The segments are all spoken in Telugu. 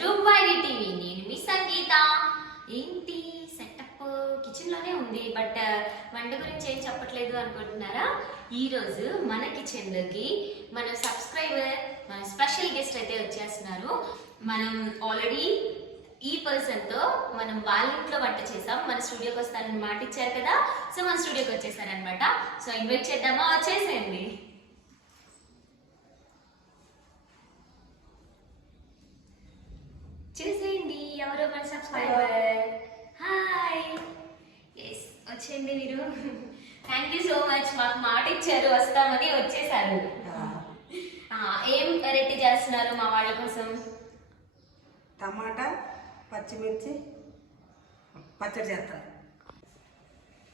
టు వైడి టీవీ నేను మీ సంగీత. ఏంటి? సెటప్ కిచెన్లోనే ఉంది బట్ వంట గురించి ఏం చెప్పట్లేదు అనుకుంటున్నారా? ఈ రోజు మన కిచెన్లోకి మన సబ్స్క్రైబర్ మన స్పెషల్ గెస్ట్ అయితే వచ్చేస్తున్నారు. మనం ఆల్రెడీ ఈ పర్సన్తో మనం వాళ్ళ ఇంట్లో వంట చేసాం. మన స్టూడియోకి వస్తారని మాట ఇచ్చారు కదా? సో మన స్టూడియోకి వచ్చేసారనమాట సో ఇన్వైట్ చేద్దామా? వచ్చేసేయండి చూసేయండి ఎవరో మన సబ్స్క్రైబర్ హాయ్ ఎస్ వచ్చేయండి మీరు థ్యాంక్ యూ సో మచ్. మాకు మాట ఇచ్చారు. వస్తామని వచ్చేసారు. ఏం వెరైటీ చేస్తున్నారు మా వాళ్ళ కోసం? టమాటా పచ్చిమిర్చి పచ్చడి చేస్తాను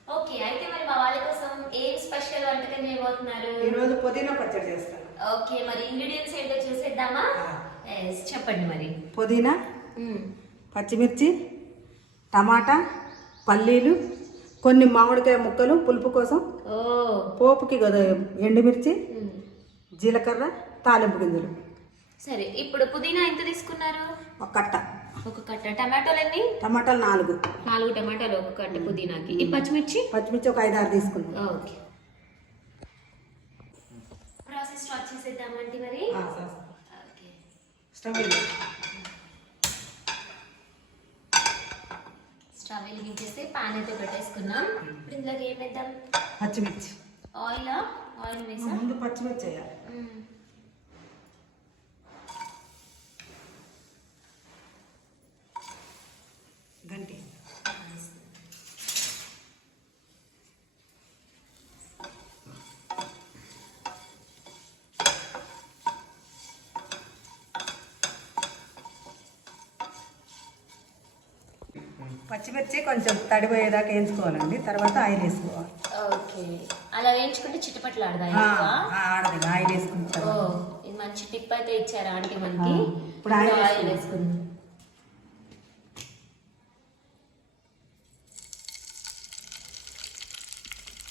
ఓకే అయితే మరి మా వాళ్ళ కోసం ఏం స్పెషల్ వంటకం చేయబోతున్నారు? ఈరోజు పుదీనా పచ్చడి చేస్తాను ఓకే మరి ఇంగ్రీడియంట్స్ ఏంటో చూసేద్దామా? చెప్పండి మరి. పుదీనా. పచ్చిమిర్చి టమాటా పల్లీలు కొన్ని మామిడికాయ ముక్కలు పులుపు కోసం ఓ. పోపుకి కదా ఎండుమిర్చి. జీలకర్ర తాలింపు గింజలు. సరే ఇప్పుడు పుదీనా ఎంత తీసుకున్నారు? ఒక కట్ట. ఒక కట్ట. టమాటోలు ఎన్ని? టమాటాలు నాలుగు. నాలుగు టమాటాలు ఒక కట్ట పుదీనాకి. ఈ పచ్చిమిర్చి? పచ్చిమిర్చి ఒక ఐదు ఆరు తీసుకున్నాం. ఓకే. ప్రాసెస్ స్టార్ట్ చేసేద్దామంటే మరి. స్టవ్ స్టవ్ వెలిగించేసి పాన్ అయితే పెట్టేసుకున్నాం ఇప్పుడు ఇందులోకి ఏం వేద్దాం? పచ్చిమిర్చి. ఆయిల్? ఆయిల్ వేసా? ముందు పచ్చిమిర్చి వేయాలి. పచ్చిమిర్చి కొంచెం తడిపోయేదాకా వేయించుకోవాలండి. తర్వాత ఆయిల్ వేసుకోవాలి. ఓకే. అలా వేయించుకుంటే చిట్టుపట్లు ఆడదా ఆడదు. ఆయిల్ వేసుకున్న ఓ ఇది మంచి టిప్ అయితే ఇచ్చారు ఆంటీ మనకి. ఇప్పుడు ఆయిల్ వేసుకుందాం.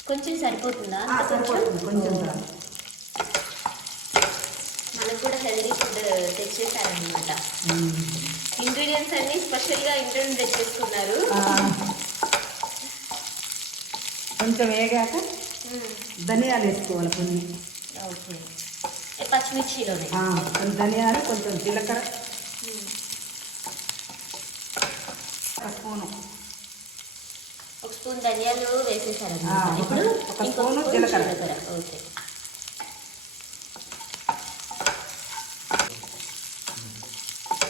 కొంచెం సరిపోతుందా? సరిపోతుంది. కొంచెం కూడా హెల్దీ ఫుడ్ తెచ్చేసారనమాట. ఇంగ్రీడియంట్స్ అన్ని స్పెషల్గా ఇంటి నుండి తెచ్చేసుకున్నారు కొంచెం వేగాక ధనియాలు వేసుకోవాలి కొన్ని. ఓకే. పచ్చిమిర్చిలోనే. ధనియాలు కొంచెం జీలకర్ర. ఒక స్పూను. ఒక స్పూన్ ధనియాలు ఒక- ఇప్పుడు ఒక స్పూను. జీలకర్ర. ఓకే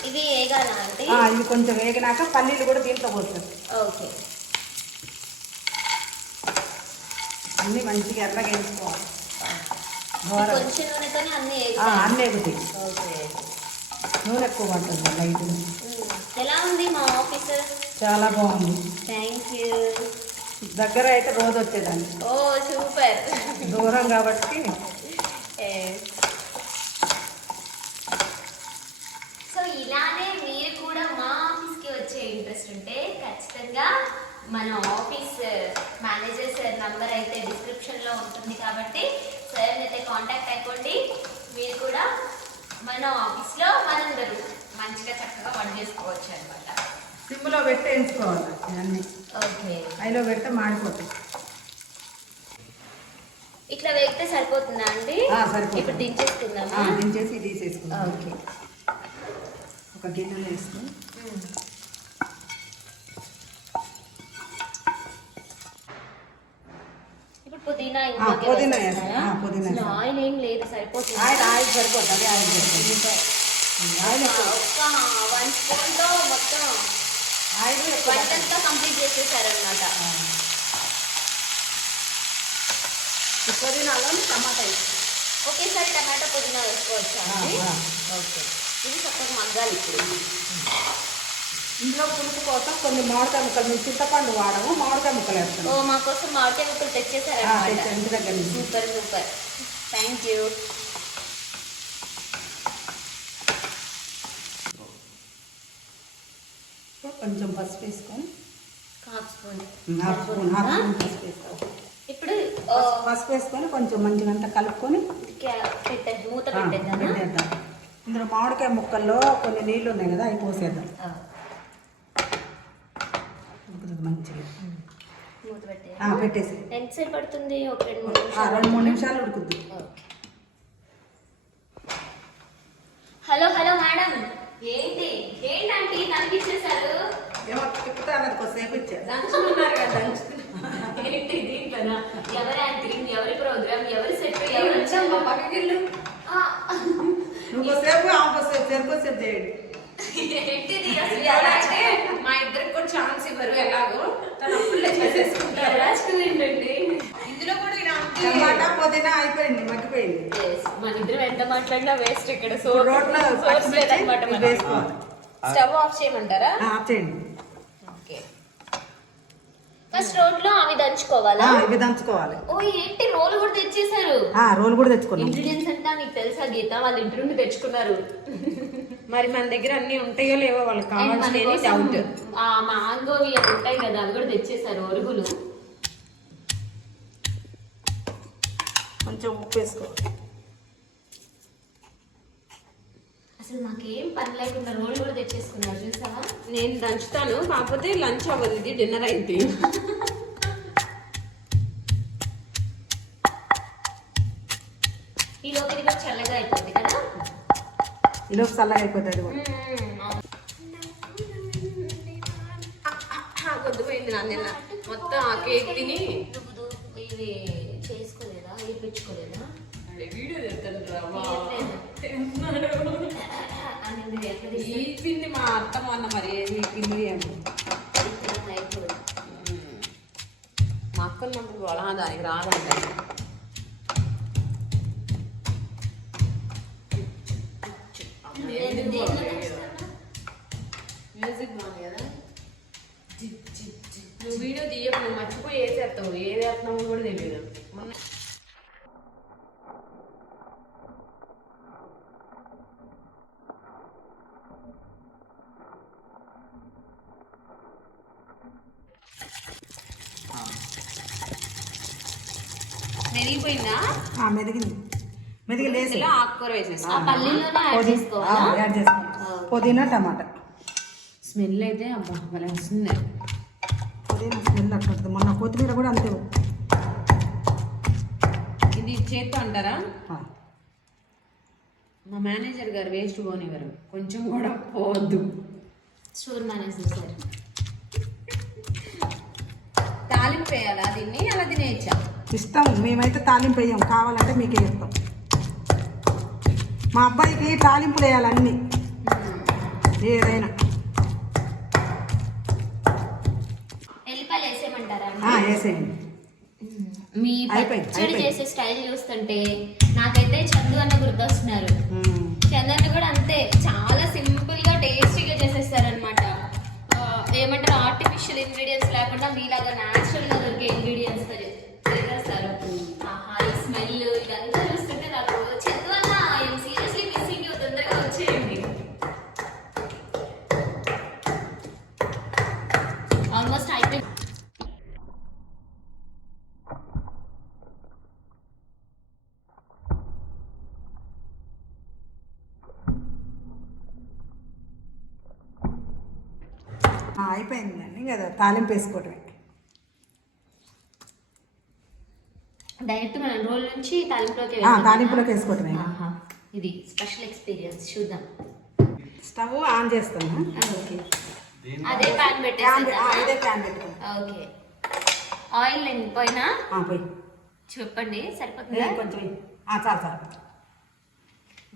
ఇవి ఇవి కొంచెం వేగినాక పల్లీలు కూడా దీంట్లో పోస్తారు ఓకే. అన్నీ మంచిగా ఎర్రగా వేసుకోవాలి అన్ని ఎగుతాయి ఓకే. నూనె ఎక్కువ పడుతుంది లైట్. ఎలా ఉంది మా ఆఫీస్? చాలా బాగుంది. Thank you. దగ్గర అయితే రోజు వచ్చేదాన్ని ఓ సూపర్. దూరం కాబట్టి సో ఇలానే మీరు కూడా మా ఆఫీస్కి వచ్చే ఇంట్రెస్ట్ ఉంటే ఖచ్చితంగా మన ఆఫీస్ మేనేజర్ సార్ నంబర్ అయితే డిస్క్రిప్షన్లో ఉంటుంది కాబట్టి సార్ని అయితే కాంటాక్ట్ అయిపోండి మీరు కూడా మన ఆఫీస్లో మనందరూ మంచిగా చక్కగా వంట చేసుకోవచ్చు అనమాట సిమ్లో పెట్టి వేయించుకోవాలి అన్నీ. ఓకే. అయిలో పెడితే మాడిపోతాయి ఇట్లా వేగితే సరిపోతుందా అండి. ఇప్పుడు దించేసుకుందామా? దించేసి తీసేసుకుంటాం ఓకే. ఒక గిన్నెలో వేసుకుని. పుదీనా పుదీనా పుదీనా. ఆయిల్ ఏం లేదు సరిపోతుంది. ఆయిల్ ఆయిల్ సరిపోతుంది. ఆయిల్ సరిపోతుంది. ఆయిల్ ఎక్కువ. ఒక్క వన్ స్పూన్తో మొత్తం ఆయిల్ ఎక్కువ వంటంతా కంప్లీట్ చేసేసారనమాట ఈ పుదీనాలో టమాటా వేసుకోవాలి. ఒకేసారి టమాటా పుదీనా వేసుకోవచ్చా ఆ, అండి? ఆ. ఓకే. ఇది చక్కగా మగ్గాలి ఇప్పుడు. ఇందులో పులుపు కోసం కొన్ని మామిడికాయ ముక్కలు మేము చింతపండు వాడము మామిడికాయ ముక్కలు ఓ వేస్తాం మా కోసం మామిడికాయ ముక్కలు ఆ, తెచ్చేసారనమాట తెచ్చా, ఇంటి దగ్గర నుంచి. Super super. థ్యాంక్ యూ కొంచెం పసుపు వేసుకొని half spoon half spoon half spoon పసుపు వేసుకోవాలి ఇప్పుడు పసుపు వేసుకొని కొంచెం మంచిగా అంతా కలుపుకొని మూత పెట్టేద్దాం. ఇందులో మామిడికాయ ముక్కల్లో కొన్ని నీళ్ళు ఉన్నాయి కదా అవి పోసేద్దాం ఉడుకుతుంది మంచిగా మూత పెట్టే ఆ, పెట్టేసి ఎంతసేపు పడుతుంది? ఒక రెండు మూడు ఆ, నిమిషాలు. రెండు మూడు నిమిషాలు ఉడుకుద్ది. ఓకే. Hello hello madam. ఏంటి? ఏంటంటే తనకి ఇచ్చేసారు? ఏమో తిప్పుతా అన్నది కొద్దిసేపు ఇచ్చా దంచుతున్నారు కదా దంచుతున్నారు ఏంటి దీంట్లోనా? ఎవరి యాంకరింగ్ ఎవరి ప్రోగ్రామ్? ఎవరి సెట్? ఎవరు నువ్వు కొద్దిసేపు కొద్దిసేపు చెరుకు కొద్దిసేపు చేయండి ఏంటిది? అసలు ఎలా అంటే మా ఇద్దరికి కూడా ఛాన్స్ ఇవ్వరు ఎలాగో. తన అప్పుల్లో చేసేసుకుంటారు. ఇందులో కూడా ఇలా అంటే టమాటా పుదీనా అయిపోయింది మగ్గిపోయింది. మన ఇద్దరం ఎంత మాట్లాడినా వేస్ట్ ఇక్కడ. సో రోట్లో సోర్స్ లేదనమాట ఇవి మనకి. వేసుకోవాలి. స్టవ్ ఆఫ్ చేయమంటారా? ఆ, ఆఫ్ చేయండి. ఓకే. ఫస్ట్ రోడ్లో అవి దంచుకోవాలా? ఆ, ఇవి దంచుకోవాలి. ఓ ఏంటి? రోల్ కూడా తెచ్చేసారు ఆ, రోల్ కూడా తెచ్చుకున్నాం. ఇంగ్రీడియంట్స్ అంతా నీకు తెలుసా గీత? వాళ్ళ ఇంటి నుండి తెచ్చుకున్నారు. మరి మన దగ్గర అన్ని ఉంటాయో లేవో వాళ్ళకి కావాల్సిన డౌట్ ఆ మాంగోవి ఉంటాయి కదా అవి కూడా తెచ్చేసారు ఒరుగులు. కొంచెం ఉప్పు వేసుకోవాలి. అసలు మాకేం పని లేకుండా రోల్ కూడా తెచ్చేసుకున్నారు చూసావా? నేను దంచుతాను కాకపోతే లంచ్ అవ్వదు ఇది డిన్నర్ అయింది. ఈలోపు చల్లగా అయిపోతుంది కూడా నా నిన్న మొత్తం ఆ కేక్ తిని ఇది చేసుకోలేదా? వీడియో ఈ పిండి మా అత్త మొన్న మరి ఏది పిండి ఏమో అయిపోయింది మా అక్క ఉన్నప్పుడు వాళ్ళ దానికి రాదంట. మ్యూజిక్ బాగుంది కదా నువ్వు వీడియో తీయకు నువ్వు మర్చిపోయి వేసేస్తావు ఏది వేస్తున్నావు కూడా తెలియదు మొన్న మెరిగిపోయిందా? ఆ, మెదిగింది మెదిగి లేసి. ఇందులో ఆకుకూర యాడ్ చేసుకోవాలా పుదీనా టమాటా. స్మెల్ అయితే అబ్బా భలే వస్తుంది. పుదీనా స్మెల్ అట్లా మొన్న కొత్తిమీర కూడా అంతే. ఇది చేత్తో అంటారా? మా మేనేజర్ గారు వేస్ట్ పోనివ్వరు. కొంచెం కూడా పోవద్దు. Store manager sir. తాలింపు వేయాలా దీన్ని? అలా తినేయచ్చా? ఇస్తాం. మేమైతే తాలింపు వేయం. కావాలంటే మీకే ఇస్తాం మా అబ్బాయికి తాలింపులు వేయాలి అన్ని ఏదైనా? వేసేయండి మీ పచ్చడి. చేసే స్టైల్ చూస్తుంటే నాకైతే చందు అన్న గుర్తొస్తున్నారు. చందు అన్న కూడా అంతే చాలా సింపుల్గా అయిపోయిందండి. ఇంకా తాలింపు వేసుకోవటమే. డైరెక్ట్ మనం రోల్ నుంచి తాలింపులోకి? తాలింపులోకి వేసుకోవటమే. ఇది స్పెషల్ ఎక్స్పీరియన్స్. చూద్దాం. స్టవ్ ఆన్ చేస్తాము ఓకే. అదే ప్యాన్ ప్యాన్ పె- ఆ, పెట్టేసి ఇదే ప్యాన్ పెట్టుకోండి ఓకే. ఆయిల్ పోయినా ఆ, పోయి. చెప్పండి సరిపోతుందా? కొంచెం చాలు చాలు.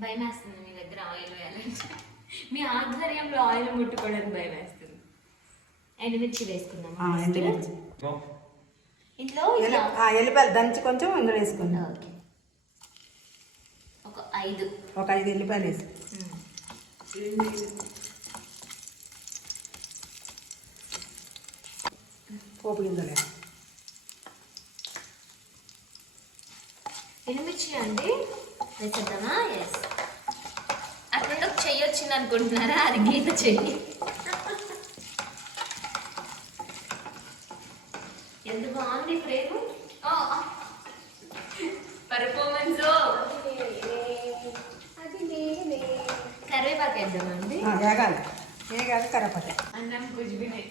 భయం వేస్తుంది మీ దగ్గర ఆయిల్ వేయాలంటే. మీ ఆధ్వర్యంలో ఆయిల్ ముట్టుకోవడానికి భయం వేస్తుంది ఎండుమిర్చి వేసుకుందాం ఆ, ఎండుమిర్చి. ఇంట్లో ఎల్లిపాయలు దంచి కొంచెం ఇందులో వేసుకోండి ఓకే. ఒక ఐదు. ఒక ఐదు ఎల్లిపాయలు వేసి పోపు గింజలు. ఎండుమిర్చి అండి. వేసేద్దామా? ఎస్ అక్కడ చెయ్యి వచ్చింది అనుకుంటున్నారా అది గీత చెయ్యి ఎంత బాగుంది ఫ్రేమ్ పర్ఫార్మెన్స్ కరివేపాకు వేద్దామండి. వేగాలి. వేగాలి కరపతే అన్నం కుజ్బినే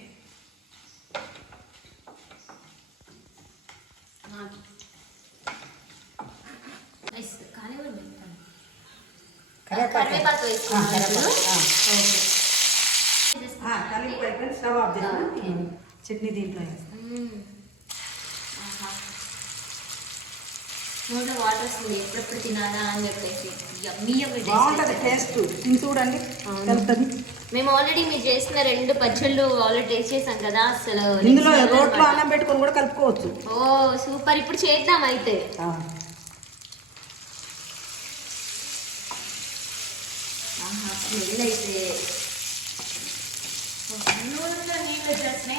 కరివేపాకు. వేసుకున్నాను కరివేపాకు, ఆ. ఓకే ఆ, కలిపి అయిపోయింది స్టవ్ ఆఫ్ చేసి చట్నీ దీంట్లో వేస్తాం. మ్మ్. ఆహా. నోట్లో వాటర్ వస్తుంది ఎప్పుడెప్పుడు తినాలా అని చెప్పేసి. బాగుంటుంది టేస్ట్ తిని చూడండి. తెలుస్తుంది మేము ఆల్రెడీ మీరు చేసిన రెండు పచ్చళ్ళు ఆల్రెడీ టేస్ట్ చేసాం కదా అసలు. ఇందులో రోట్లో. అన్నం పెట్టుకొని కూడా కలుపుకోవచ్చు. Oh super. ఇప్పుడు చేద్దాం అయితే. స్మెల్ అయితే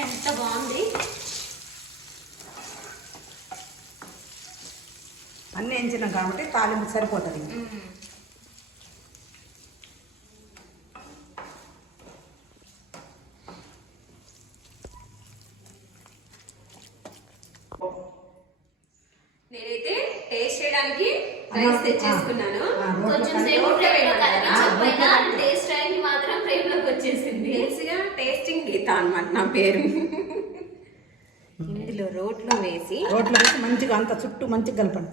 ఎంత బాగుంది. అన్నీ ఎంచినాం కాబట్టి తాలింపు సరిపోతుంది. నేనైతే టేస్ట్ చేయడానికి రైస్ తెచ్చేసుకున్నాను. కొంచెం సేపు. కనిపించకపోయినా టేస్ట్ అయింది మాత్రం ఫ్లేమ్లోకి వచ్చేసింది. తెలుసుగా టేస్టింగ్ గీత అనమాట నా పేరు. ఇందులో రోట్లో వేసి రోట్లో వేసి మంచిగా అంత చుట్టూ మంచిగా కలపండి.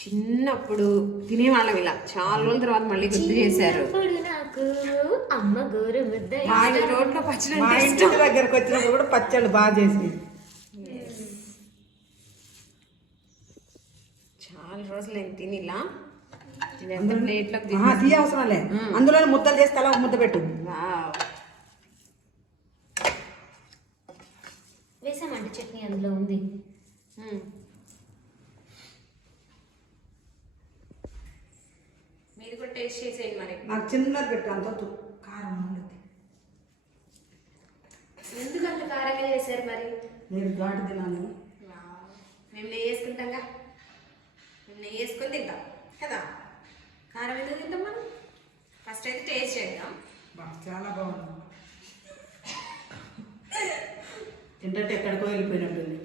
చిన్నప్పుడు తినేవాళ్ళం ఇలా. చాలా రోజుల తర్వాత మళ్ళీ గుర్తు చేశారు. అమ్మ గోరు ముద్ద రోట్లో పచ్చడి మా ఇంటి. దగ్గరకు వచ్చినప్పుడు కూడా పచ్చళ్ళు బాగా చేసేది. చాలా రోజులు నేను తిని ఇలా. ఇదంతా ప్లేట్లోకి లే అందులో ముద్దలు చేసి తల ఒక ముద్ద పెట్టు. చట్నీ అందులో ఉంది. మ్మ్. మీరు కూడా టేస్ట్ చేసేయండి మరి. నాకు చిన్నది పెట్టు అంత వద్దు. కారం ఉండదు ఎందుకంత కారంగా చేశారు మరి? నేను ఘాటు తినాలి. వావ్. మేము నెయ్యి వేసుకుంటాంగా మేము నెయ్యి వేసుకొని తింటాం కదా? కారం ఎందుకు తింటాం మనం? ఫస్ట్ అయితే టేస్ట్ చేద్దాం. బా, చాలా బాగుంది. తింటే ఎక్కడికో వెళ్ళిపోయినట్టుంది.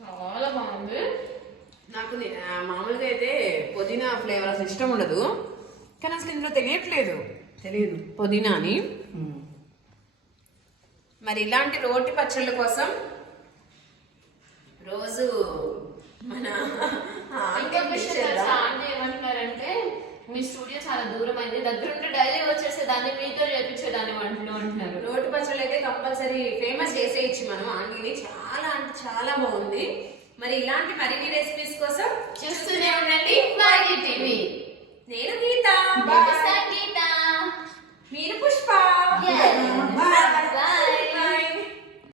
చాలా బాగుంది. నాకు మామూలుగా అయితే పుదీనా ఫ్లేవర్ అసలు ఇష్టం ఉండదు. కానీ అసలు ఇందులో తెలియట్లేదు. తెలియదు. పుదీనా అని మరి ఇలాంటి రోటి పచ్చళ్ళ కోసం రోజు మన ఇంకొక దూరమైంది దగ్గరుంటే డైలీ వచ్చేసేదాన్ని మీతో చేపించేదాన్ని వంటలు అంటున్నారు. రోడ్డు పచ్చళ్ళు అయితే కంపల్సరీ ఫేమస్ చేసేయచ్చు మనం ఆంగిని చాలా అంటే చాలా బాగుంది. మరి ఇలాంటి మరిన్ని రెసిపీస్ కోసం చూస్తూనే ఉండండి మరి టీవీ. నేను గీత. గీత. మీరు పుష్ప.